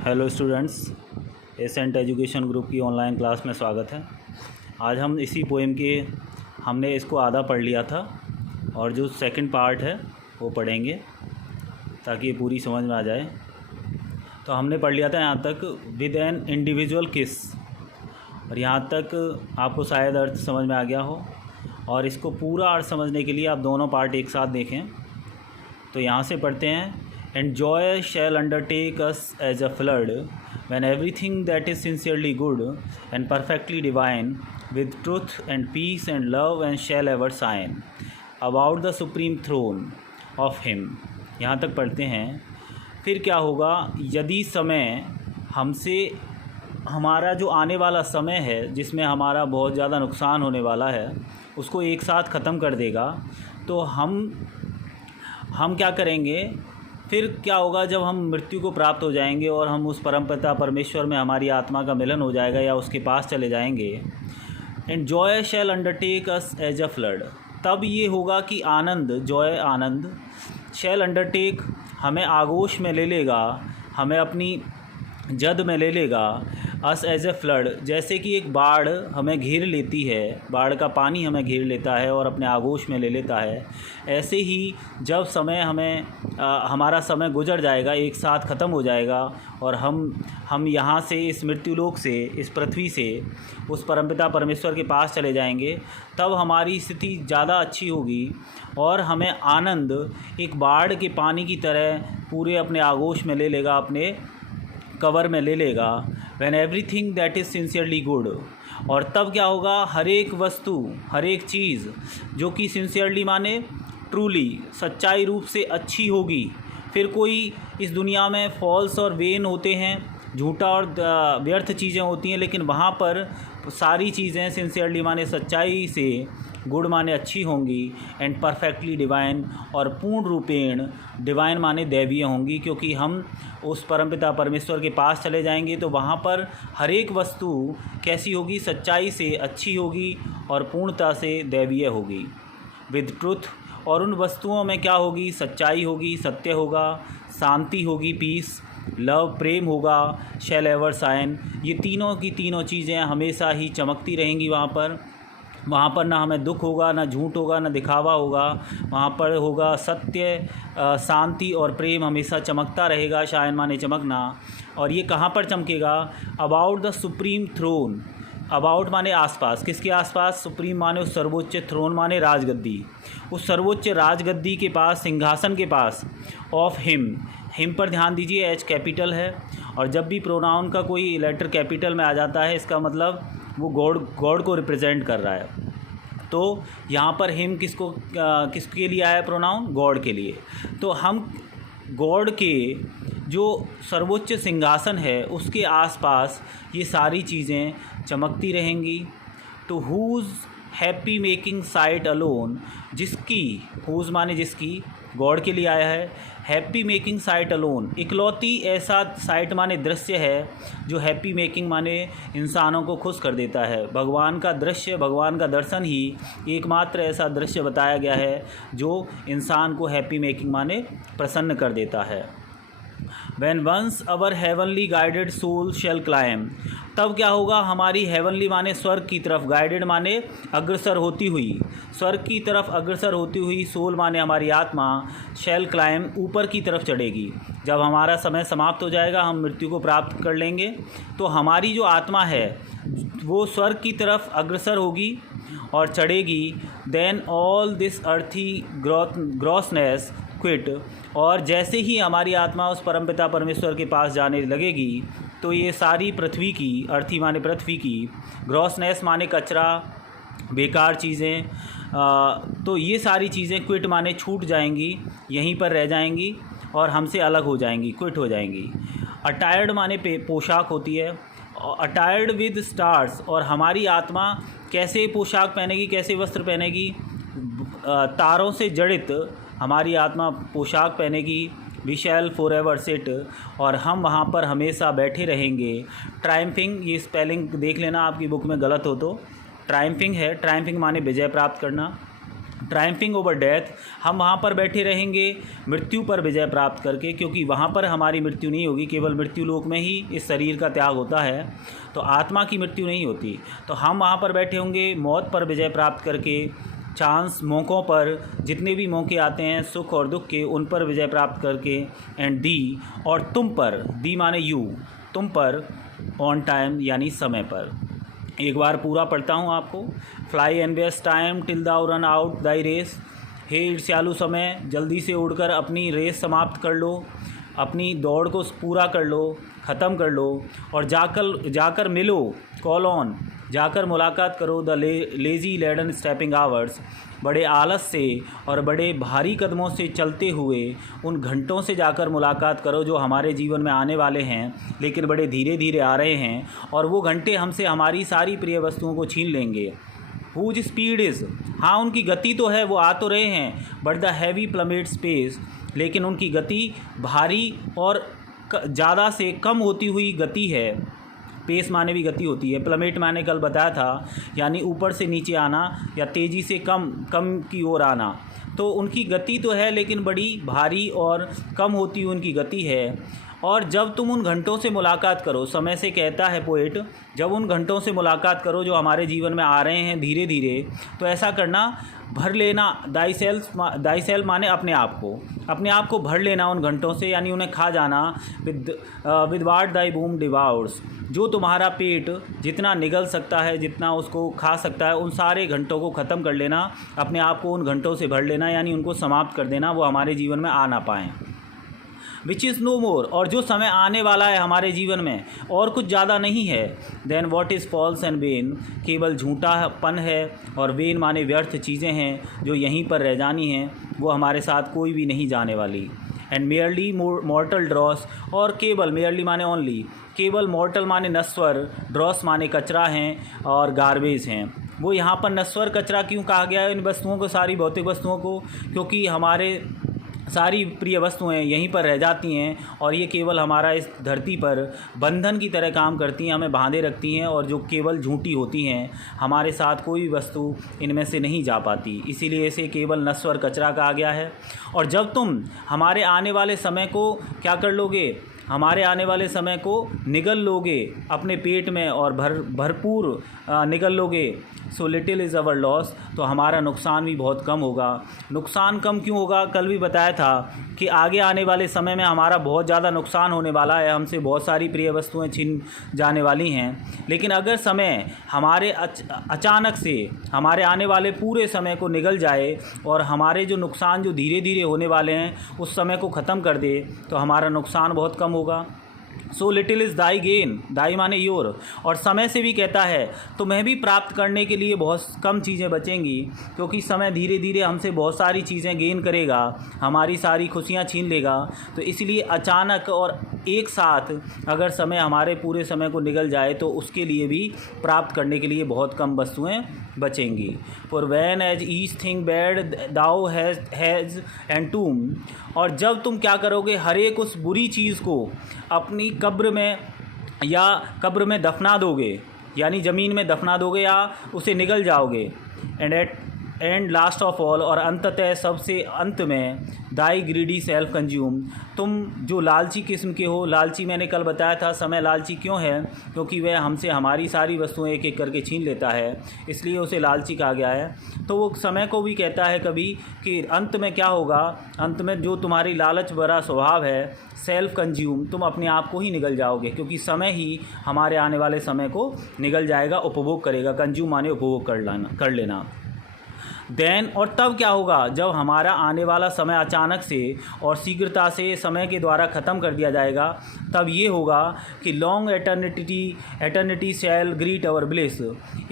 Hello students, ascent education group की online class में स्वागत है। आज हम इसी पोएम के हमने इसको आधा पढ़ लिया था और जो सेकंड पार्ट है वो पढ़ेंगे ताकि ये पूरी समझ में आ जाए। तो हमने पढ़ लिया था यहाँ तक विद एन इंडिविजुअल किस, और यहाँ तक आपको शायद अर्थ समझ में आ गया हो। और इसको पूरा अर्थ समझने के लिए आप दोनों पार्ट एक साथ देखें। तो यहाँ से पढ़ते हैं, and joy shall undertake us as a flood when everything that is sincerely good and perfectly divine with truth and peace and love and shall ever shine about the supreme throne of him। यहाँ तक पढ़ते हैं। फिर क्या होगा यदि समय हमसे, हमारा जो आने वाला समय है जिसमें हमारा बहुत ज़्यादा नुकसान होने वाला है उसको एक साथ ख़त्म कर देगा, तो हम क्या करेंगे। फिर क्या होगा जब हम मृत्यु को प्राप्त हो जाएंगे और हम उस परमपिता परमेश्वर में हमारी आत्मा का मिलन हो जाएगा या उसके पास चले जाएंगे। And joy shall undertake us as a flood, तब ये होगा कि आनंद, जॉय आनंद, शैल अंडरटेक हमें आगोश में ले लेगा, हमें अपनी जद में ले लेगा। अस एज ए फ्लड, जैसे कि एक बाढ़ हमें घेर लेती है, बाढ़ का पानी हमें घेर लेता है और अपने आगोश में ले लेता है, ऐसे ही जब समय हमारा समय गुजर जाएगा, एक साथ ख़त्म हो जाएगा और हम यहाँ से, इस मृत्युलोक से, इस पृथ्वी से उस परमपिता परमेश्वर के पास चले जाएंगे, तब हमारी स्थिति ज़्यादा अच्छी होगी और हमें आनंद एक बाढ़ के पानी की तरह पूरे अपने आगोश में ले लेगा, अपने कवर में ले लेगा। When everything that is sincerely good, और तब क्या होगा हर एक वस्तु, हर एक चीज़ जो कि सिंसियरली माने ट्रूली, सच्चाई रूप से अच्छी होगी। फिर कोई इस दुनिया में फॉल्स और वेन होते हैं, झूठा और व्यर्थ चीज़ें होती हैं, लेकिन वहाँ पर सारी चीज़ें सिंसियरली माने सच्चाई से, गुड माने अच्छी होंगी, एंड परफेक्टली डिवाइन, और पूर्ण रूपेण डिवाइन माने दैवीय होंगी, क्योंकि हम उस परमपिता परमेश्वर के पास चले जाएंगे तो वहाँ पर हर एक वस्तु कैसी होगी, सच्चाई से अच्छी होगी और पूर्णता से दैवीय होगी। विद ट्रुथ, और उन वस्तुओं में क्या होगी, सच्चाई होगी, सत्य होगा, शांति होगी, पीस, लव प्रेम होगा, शैल एवर शाइन, ये तीनों की तीनों चीज़ें हमेशा ही चमकती रहेंगी। वहाँ पर ना हमें दुख होगा, ना झूठ होगा, ना दिखावा होगा। वहाँ पर होगा सत्य, शांति और प्रेम हमेशा चमकता रहेगा। शायन माने चमकना। और ये कहाँ पर चमकेगा, about the supreme throne, about माने आसपास, किसके आसपास, सुप्रीम माने उस सर्वोच्च, थ्रोन माने राजगद्दी, उस सर्वोच्च राजगद्दी के पास, सिंहासन के पास, ऑफ हिम पर ध्यान दीजिए, एच कैपिटल है, और जब भी प्रोनाउन का कोई लेटर कैपिटल में आ जाता है इसका मतलब वो गॉड को रिप्रेजेंट कर रहा है। तो यहाँ पर हिम किसके लिए आया प्रोनाउन, गॉड के लिए। तो हम गॉड के जो सर्वोच्च सिंहासन है उसके आसपास ये सारी चीज़ें चमकती रहेंगी। To whose happy making sight alone, जिसकी, हुज़ माने जिसकी, गॉड के लिए आया है। हैप्पी मेकिंग साइट अलोन, इकलौती ऐसा, साइट माने दृश्य है, जो हैप्पी मेकिंग माने इंसानों को खुश कर देता है। भगवान का दृश्य, भगवान का दर्शन ही एकमात्र ऐसा दृश्य बताया गया है जो इंसान को हैप्पी मेकिंग माने प्रसन्न कर देता है। When once our heavenly guided soul shall climb, तब क्या होगा हमारी हेवनली माने स्वर्ग की तरफ, गाइडेड माने अग्रसर होती हुई, स्वर्ग की तरफ अग्रसर होती हुई, सोल माने हमारी आत्मा, शैल क्लाइम ऊपर की तरफ चढ़ेगी। जब हमारा समय समाप्त हो जाएगा, हम मृत्यु को प्राप्त कर लेंगे, तो हमारी जो आत्मा है वो स्वर्ग की तरफ अग्रसर होगी और चढ़ेगी। देन ऑल दिस अर्थी ग्रॉसनेस क्विट, और जैसे ही हमारी आत्मा उस परमपिता परमेश्वर के पास जाने लगेगी तो ये सारी पृथ्वी की, अर्थी माने पृथ्वी की, ग्रॉसनेस माने कचरा, बेकार चीज़ें, तो ये सारी चीज़ें क्विट माने छूट जाएंगी, यहीं पर रह जाएंगी और हमसे अलग हो जाएंगी, क्विट हो जाएंगी। अटायर्ड माने पोशाक होती है, अटायर्ड विद स्टार्स, और हमारी आत्मा कैसे पोशाक पहनेगी, कैसे वस्त्र पहनेगी, तारों से जड़ित हमारी आत्मा पोशाक पहनेगी। We shall for ever sit, और हम वहाँ पर हमेशा बैठे रहेंगे। ट्रायम्फिंग, ये स्पेलिंग देख लेना आपकी बुक में गलत हो तो, ट्रायम्फिंग है, ट्रायम्फिंग माने विजय प्राप्त करना। ट्रायम्फिंग ओवर डेथ, हम वहाँ पर बैठे रहेंगे मृत्यु पर विजय प्राप्त करके, क्योंकि वहाँ पर हमारी मृत्यु नहीं होगी, केवल मृत्यु लोक में ही इस शरीर का त्याग होता है, तो आत्मा की मृत्यु नहीं होती। तो हम वहाँ पर बैठे होंगे मौत पर विजय प्राप्त करके, चांस मौक़ों पर, जितने भी मौके आते हैं सुख और दुख के, उन पर विजय प्राप्त करके, एंड दी, और तुम पर, दी माने यू, तुम पर, ऑन टाइम यानी समय पर। एक बार पूरा पढ़ता हूँ आपको। Fly and waste time till thou run out thy race, हे ईर्ष्यालु समय, जल्दी से उड़कर अपनी रेस समाप्त कर लो, अपनी दौड़ को पूरा कर लो, ख़त्म कर लो, और जाकर मिलो, कॉल ऑन, जाकर मुलाकात करो, the lazy laden stepping hours, बड़े आलस से और बड़े भारी कदमों से चलते हुए उन घंटों से जाकर मुलाकात करो जो हमारे जीवन में आने वाले हैं, लेकिन बड़े धीरे धीरे आ रहे हैं, और वो घंटे हमसे हमारी सारी प्रिय वस्तुओं को छीन लेंगे। हुज स्पीड इज़, हाँ उनकी गति तो है, वो आ तो रहे हैं, but the heavy plummet space, लेकिन उनकी गति भारी और ज़्यादा से कम होती हुई गति है। पेस माने भी गति होती है, प्लमेट मैंने कल बताया था, यानी ऊपर से नीचे आना या तेज़ी से कम की ओर आना। तो उनकी गति तो है लेकिन बड़ी भारी और कम होती हुई उनकी गति है। और जब तुम उन घंटों से मुलाकात करो, समय से कहता है पोएट, जब उन घंटों से मुलाकात करो जो हमारे जीवन में आ रहे हैं धीरे धीरे, तो ऐसा करना, भर लेना, दाई सेल्फ माने अपने आप को भर लेना उन घंटों से, यानी उन्हें खा जाना, विद वाट दाई बूम डिवाउर्स, जो तुम्हारा पेट जितना निगल सकता है, जितना उसको खा सकता है, उन सारे घंटों को ख़त्म कर लेना, अपने आप को उन घंटों से भर लेना, यानी उनको समाप्त कर देना, वो हमारे जीवन में आ ना पाएँ। विच इज़ नो मोर, और जो समय आने वाला है हमारे जीवन में और कुछ ज़्यादा नहीं है, then what is false and vain, केवल झूठापन है, और वेन माने व्यर्थ चीज़ें हैं जो यहीं पर रह जानी हैं, वो हमारे साथ कोई भी नहीं जाने वाली। एंड मेयरली मॉर्टल ड्रॉस, और केवल, मेयरली माने ओनली, केवल, मॉर्टल माने नश्वर, ड्रॉस माने कचरा हैं और गार्बेज हैं। वो यहाँ पर नश्वर कचरा क्यों कहा गया है इन वस्तुओं को, सारी भौतिक वस्तुओं को, क्योंकि हमारे सारी प्रिय वस्तुएं यहीं पर रह जाती हैं और ये केवल हमारा इस धरती पर बंधन की तरह काम करती हैं, हमें बांधे रखती हैं, और जो केवल झूठी होती हैं, हमारे साथ कोई वस्तु इनमें से नहीं जा पाती, इसीलिए इसे केवल नश्वर कचरा कहा गया है। और जब तुम हमारे आने वाले समय को क्या कर लोगे, हमारे आने वाले समय को निगल लोगे अपने पेट में और भरपूर निगल लोगे, सो लिटिल इज़ अवर लॉस, तो हमारा नुकसान भी बहुत कम होगा। नुकसान कम क्यों होगा, कल भी बताया था कि आगे आने वाले समय में हमारा बहुत ज़्यादा नुकसान होने वाला है, हमसे बहुत सारी प्रिय वस्तुएं छीन जाने वाली हैं। लेकिन अगर समय हमारे अचानक से हमारे आने वाले पूरे समय को निगल जाए और हमारे जो नुकसान जो धीरे धीरे होने वाले हैं उस समय को ख़त्म कर दे, तो हमारा नुकसान बहुत कम होगा। So little is thy gain, thy माने योर, और समय से भी कहता है तुम्हें भी प्राप्त करने के लिए बहुत कम चीज़ें बचेंगी, क्योंकि समय धीरे धीरे हमसे बहुत सारी चीज़ें गेन करेगा, हमारी सारी खुशियाँ छीन लेगा। तो इसलिए अचानक और एक साथ अगर समय हमारे पूरे समय को निगल जाए तो उसके लिए भी प्राप्त करने के लिए बहुत कम वस्तुएँ बचेंगी। For when as each thing bad thou has entomb, और जब तुम क्या करोगे, हर एक उस बुरी चीज़ को अपनी कब्र में दफना दोगे, यानी ज़मीन में दफना दोगे या उसे निगल जाओगे। एंड लास्ट ऑफ ऑल, और अंततः सबसे अंत में, दाई ग्रीडी सेल्फ कंज्यूम, तुम जो लालची किस्म के हो, लालची मैंने कल बताया था समय लालची क्यों है, क्योंकि वह हमसे हमारी सारी वस्तुएं एक एक करके छीन लेता है, इसलिए उसे लालची कहा गया है। तो वो समय को भी कहता है कभी कि अंत में क्या होगा, अंत में जो तुम्हारी लालच भरा स्वभाव है, सेल्फ कंज्यूम, तुम अपने आप को ही निगल जाओगे, क्योंकि समय ही हमारे आने वाले समय को निगल जाएगा, उपभोग करेगा। कंज्यूम माने उपभोग कर लेना। देन, और तब क्या होगा, जब हमारा आने वाला समय अचानक से और शीघ्रता से समय के द्वारा ख़त्म कर दिया जाएगा, तब ये होगा कि लॉन्ग एटर्निटी शैल ग्रीट अवर ब्लिस,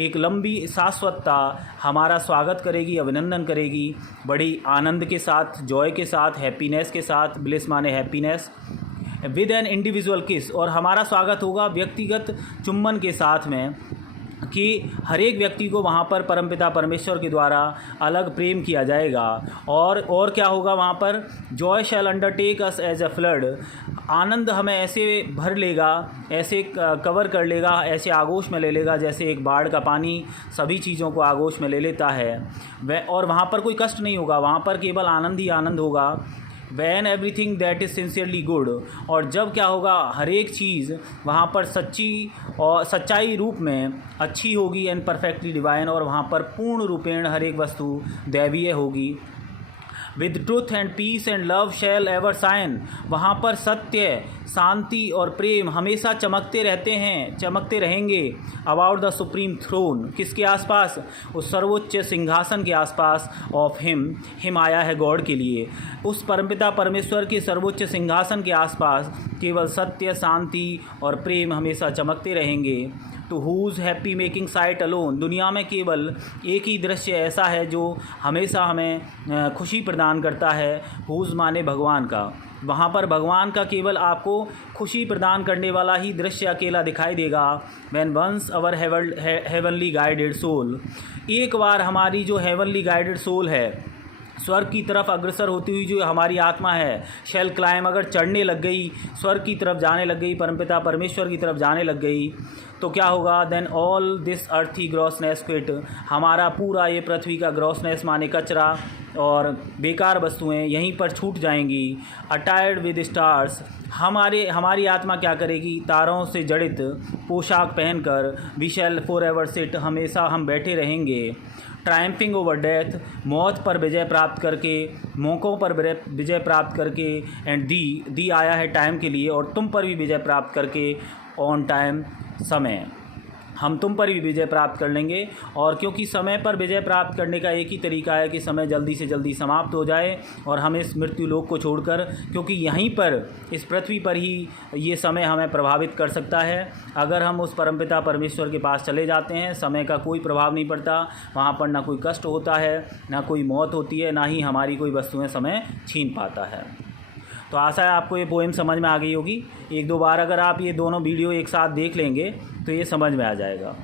एक लंबी शाश्वतता हमारा स्वागत करेगी, अभिनंदन करेगी, बड़ी आनंद के साथ, जॉय के साथ, हैप्पीनेस के साथ, ब्लिस माने हैप्पीनेस, विद एन इंडिविजुअल किस, और हमारा स्वागत होगा व्यक्तिगत चुम्बन के साथ में, कि हर एक व्यक्ति को वहाँ पर परमपिता परमेश्वर के द्वारा अलग प्रेम किया जाएगा। और क्या होगा वहाँ पर, joy shall undertake us as a flood, आनंद हमें ऐसे भर लेगा, ऐसे कवर कर लेगा, ऐसे आगोश में ले लेगा जैसे एक बाढ़ का पानी सभी चीज़ों को आगोश में ले लेता है। और वहाँ पर कोई कष्ट नहीं होगा, वहाँ पर केवल आनंद ही आनंद होगा। When everything that is sincerely good, और जब क्या होगा, हर एक चीज़ वहाँ पर सच्ची और सच्चाई रूप में अच्छी होगी, एंड परफेक्टली डिवाइन, और वहाँ पर पूर्ण रूपेण हर एक वस्तु दैवीय होगी। With truth and peace and love shall ever shine, वहाँ पर सत्य, शांति और प्रेम हमेशा चमकते रहते हैं, चमकते रहेंगे। अबाउट द सुप्रीम थ्रोन, किसके आसपास, उस सर्वोच्च सिंहासन के आसपास। ऑफ हिम आया है गॉड के लिए, उस परमपिता परमेश्वर के सर्वोच्च सिंहासन के आसपास केवल सत्य, शांति और प्रेम हमेशा चमकते रहेंगे। To whose happy making sight alone, दुनिया में केवल एक ही दृश्य ऐसा है जो हमेशा हमें खुशी प्रदान करता है। हुज़ माने भगवान का, वहाँ पर भगवान का केवल आपको खुशी प्रदान करने वाला ही दृश्य अकेला दिखाई देगा। When once our heavenly guided soul, एक बार हमारी जो हेवनली गाइडेड सोल है, स्वर्ग की तरफ अग्रसर होती हुई जो हमारी आत्मा है, शेल क्लाइम, अगर चढ़ने लग गई, स्वर्ग की तरफ जाने लग गई, परमपिता परमेश्वर की तरफ जाने लग गई, तो क्या होगा, देन ऑल दिस अर्थी ग्रॉसनेस क्विट, हमारा पूरा ये पृथ्वी का ग्रॉसनेस माने कचरा और बेकार वस्तुएं यहीं पर छूट जाएंगी। अटायर्ड विद स्टार्स, हमारी आत्मा क्या करेगी, तारों से जड़ित पोशाक पहनकर, we shall for ever sit, हमेशा हम बैठे रहेंगे। ट्रायम्फिंग ओवर डेथ, मौत पर विजय प्राप्त करके, मौकों पर विजय प्राप्त करके, एंड दी आया है टाइम के लिए, और तुम पर भी विजय प्राप्त करके, ऑन टाइम, समय, हम तुम पर भी विजय प्राप्त कर लेंगे। और क्योंकि समय पर विजय प्राप्त करने का एक ही तरीका है कि समय जल्दी से जल्दी समाप्त हो जाए और हम इस मृत्यु लोक को छोड़कर, क्योंकि यहीं पर इस पृथ्वी पर ही ये समय हमें प्रभावित कर सकता है। अगर हम उस परमपिता परमेश्वर के पास चले जाते हैं, समय का कोई प्रभाव नहीं पड़ता, वहाँ पर ना कोई कष्ट होता है, ना कोई मौत होती है, ना ही हमारी कोई वस्तुएँ समय छीन पाता है। तो आशा है आपको ये पोएम समझ में आ गई होगी। एक दो बार अगर आप ये दोनों वीडियो एक साथ देख लेंगे तो ये समझ में आ जाएगा।